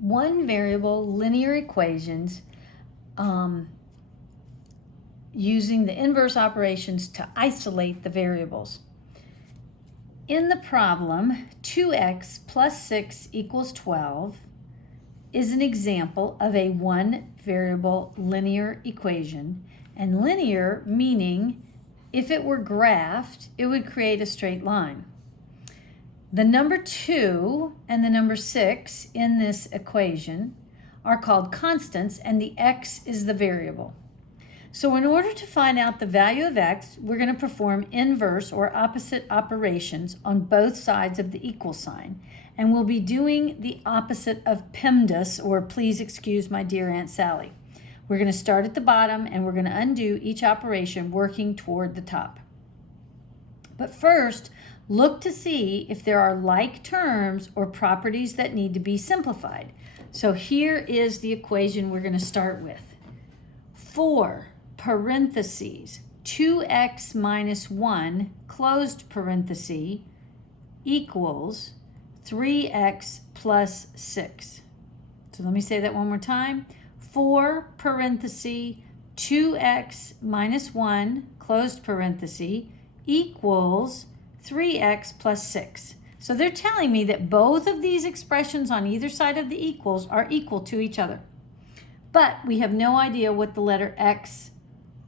one variable linear equations using the inverse operations to isolate the variables. In the problem, 2x plus 6 equals 12 is an example of a one variable linear equation. And linear meaning if it were graphed, it would create a straight line. The number 2 and the number 6 in this equation are called constants, and the x is the variable. So in order to find out the value of x, we're going to perform inverse or opposite operations on both sides of the equal sign. And we'll be doing the opposite of PEMDAS, or please excuse my dear Aunt Sally. We're going to start at the bottom and we're going to undo each operation working toward the top. But first, look to see if there are like terms or properties that need to be simplified. So here is the equation we're going to start with. 4 parentheses 2x minus 1 closed parenthesis equals 3x plus 6. So let me say that one more time. 4 parenthesis 2x minus 1 closed parenthesis equals 3x plus 6. So they're telling me that both of these expressions on either side of the equals are equal to each other. But we have no idea what the letter x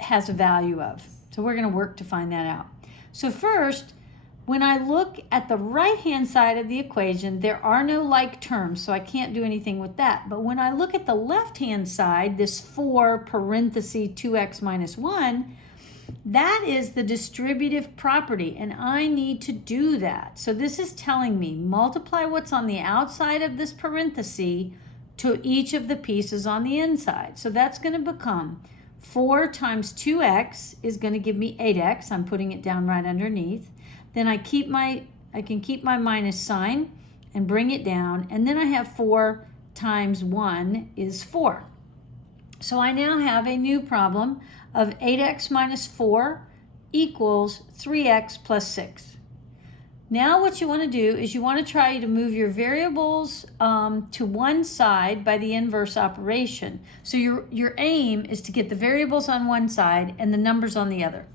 has a value of. So we're going to work to find that out. So first, when I look at the right-hand side of the equation, there are no like terms, so I can't do anything with that. But when I look at the left-hand side, this 4 parenthesis 2x minus 1, that is the distributive property, and I need to do that. So this is telling me multiply what's on the outside of this parenthesis to each of the pieces on the inside. So that's going to become 4 times 2x is going to give me 8x. I'm putting it down right underneath. Then I can keep my minus sign and bring it down. And then I have 4 times 1 is 4. So I now have a new problem of 8x minus 4 equals 3x plus 6. Now what you want to do is you want to try to move your variables to one side by the inverse operation. So your aim is to get the variables on one side and the numbers on the other.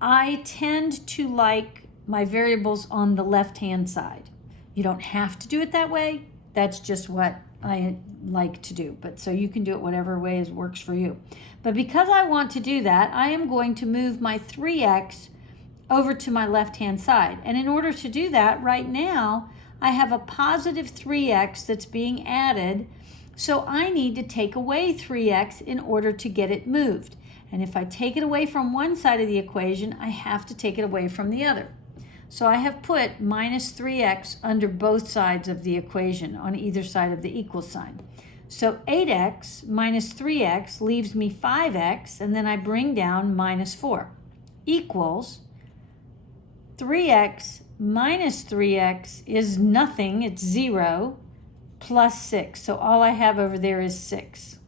I tend to like my variables on the left-hand side. You don't have to do it that way. That's just what I like to do. But so you can do it whatever way works for you. But because I want to do that, I am going to move my 3x over to my left-hand side. And in order to do that, right now, I have a positive 3x that's being added. So I need to take away 3x in order to get it moved. And if I take it away from one side of the equation, I have to take it away from the other. So I have put minus 3x under both sides of the equation on either side of the equal sign. So 8x minus 3x leaves me 5x, and then I bring down minus 4 equals 3x minus 3x is nothing, it's 0, plus 6. So all I have over there is 6.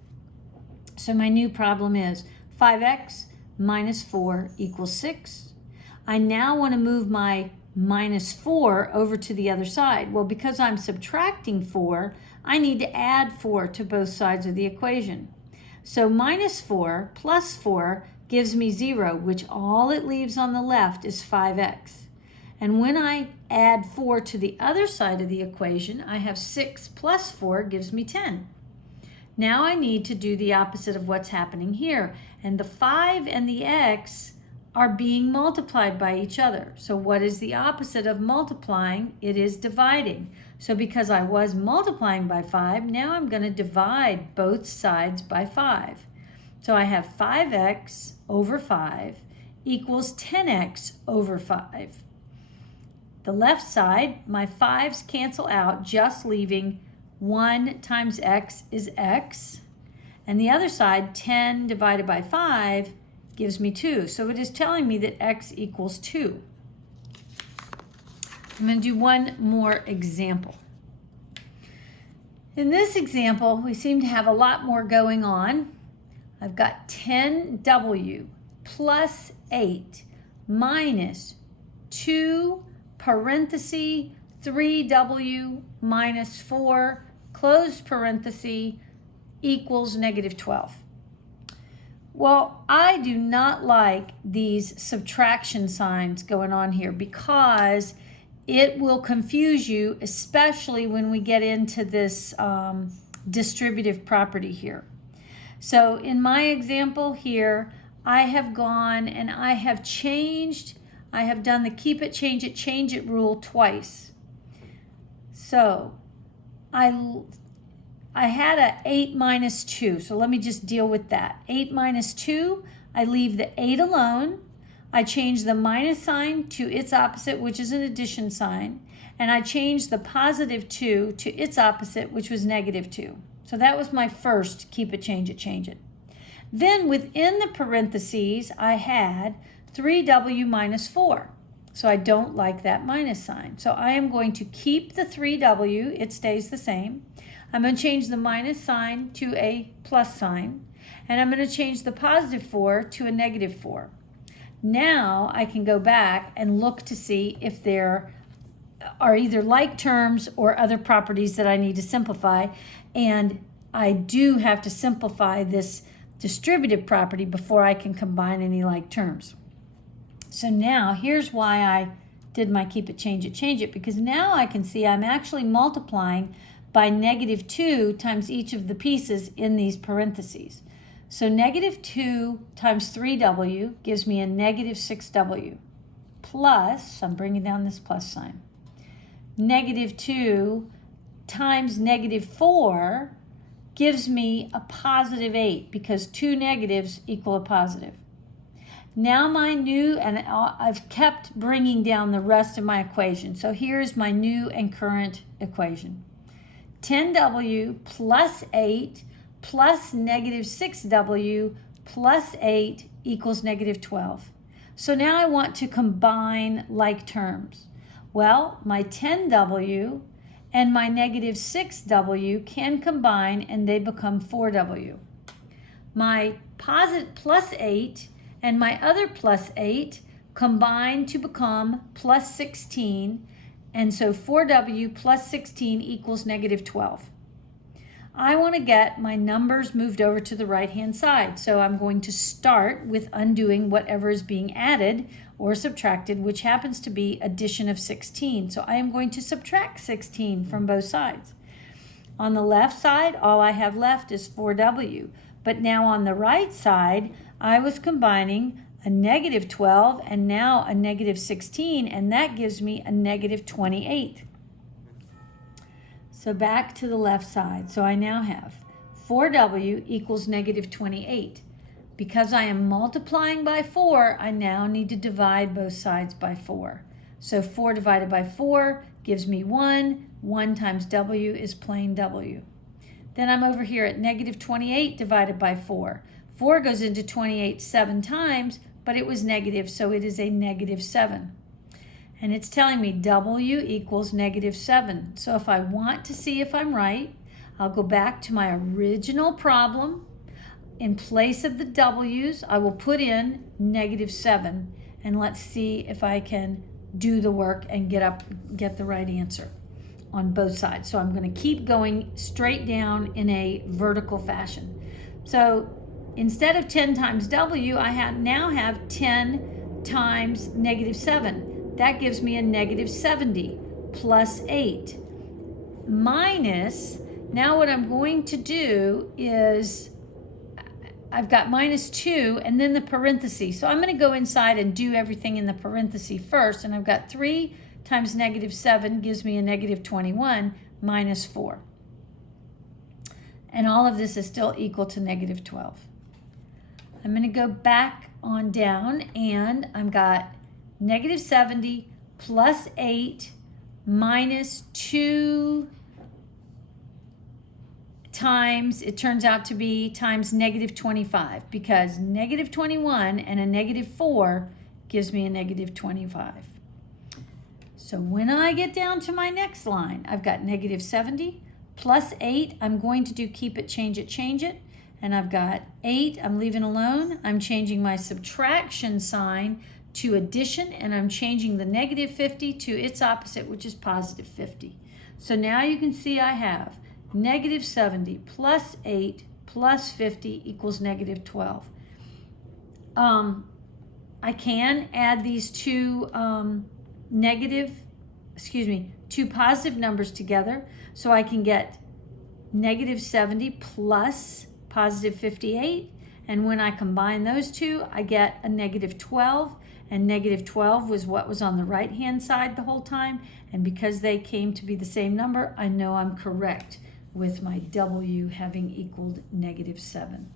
So my new problem is 5x minus 4 equals 6. I now want to move my minus 4 over to the other side. Well, because I'm subtracting 4, I need to add 4 to both sides of the equation. So minus 4 plus 4 gives me 0, which all it leaves on the left is 5x. And when I add 4 to the other side of the equation, I have 6 plus 4 gives me 10. Now I need to do the opposite of what's happening here. And the 5 and the x are being multiplied by each other. So what is the opposite of multiplying? It is dividing. So because I was multiplying by 5, now I'm going to divide both sides by 5. So I have 5x over 5 equals 10x over 5. The left side, my 5's cancel out, just leaving 1 times x is x. And the other side, 10 divided by 5, gives me 2. So it is telling me that x equals 2. I'm going to do one more example. In this example, we seem to have a lot more going on. I've got 10w plus 8 minus 2 parenthesis 3w minus 4 close parenthesis, equals negative 12. Well, I do not like these subtraction signs going on here because it will confuse you, especially when we get into this distributive property here. So in my example here, I have gone and I have done the keep it, change it rule twice. So I had a 8 minus 2, so let me just deal with that. 8 minus 2, I leave the 8 alone. I change the minus sign to its opposite, which is an addition sign. And I change the positive 2 to its opposite, which was negative 2. So that was my first keep it, change it. Then within the parentheses, I had 3w minus 4. So I don't like that minus sign. So I am going to keep the 3w, it stays the same. I'm going to change the minus sign to a plus sign, and I'm going to change the positive 4 to a negative 4. Now I can go back and look to see if there are either like terms or other properties that I need to simplify, and I do have to simplify this distributive property before I can combine any like terms. So now here's why I did my keep it, change it, because now I can see I'm actually multiplying by negative 2 times each of the pieces in these parentheses. So negative 2 times 3w gives me a negative 6w, plus, I'm bringing down this plus sign, negative 2 times negative 4 gives me a positive 8, because 2 negatives equal a positive. Now my new, and I've kept bringing down the rest of my equation. So here's my new and current equation. 10w plus 8 plus negative 6w plus 8 equals negative 12. So now I want to combine like terms. Well, my 10w and my negative 6w can combine and they become 4w. My positive plus 8 and my other plus 8 combine to become plus 16, and so 4w plus 16 equals negative 12. I want to get my numbers moved over to the right-hand side, so I'm going to start with undoing whatever is being added or subtracted, which happens to be addition of 16. So I am going to subtract 16 from both sides. On the left side, all I have left is 4w, but now on the right side, I was combining a negative 12 and now a negative 16, and that gives me a negative 28. So back to the left side. So I now have 4w equals negative 28. Because I am multiplying by 4, I now need to divide both sides by 4. So 4 divided by 4 gives me 1. 1 times w is plain w. Then I'm over here at negative 28 divided by 4. 4 goes into 28 7 times, but it was negative, so it is a negative 7. And it's telling me w equals negative 7. So if I want to see if I'm right, I'll go back to my original problem. In place of the w's, I will put in negative 7. And let's see if I can do the work and get the right answer on both sides. So I'm going to keep going straight down in a vertical fashion. So instead of 10 times w, I now have 10 times negative 7. That gives me a negative 70 plus 8 minus, now what I'm going to do is I've got minus 2 and then the parentheses. So I'm going to go inside and do everything in the parentheses first, and I've got 3 times negative 7 gives me a negative 21 minus 4. And all of this is still equal to negative 12. I'm going to go back on down, and I've got negative 70 plus 8 minus 2 times, it turns out to be times negative 25, because negative 21 and a negative 4 gives me a negative 25. So when I get down to my next line, I've got negative 70 plus 8. I'm going to do keep it, change it. And I've got 8, I'm leaving alone. I'm changing my subtraction sign to addition, and I'm changing the negative 50 to its opposite, which is positive 50. So now you can see I have negative 70 plus 8 plus 50 equals negative 12. I can add these two two positive numbers together, so I can get negative 70 plus positive 58, and when I combine those two, I get a negative 12, and negative 12 was what was on the right hand side the whole time, and because they came to be the same number, I know I'm correct with my W having equaled negative 7.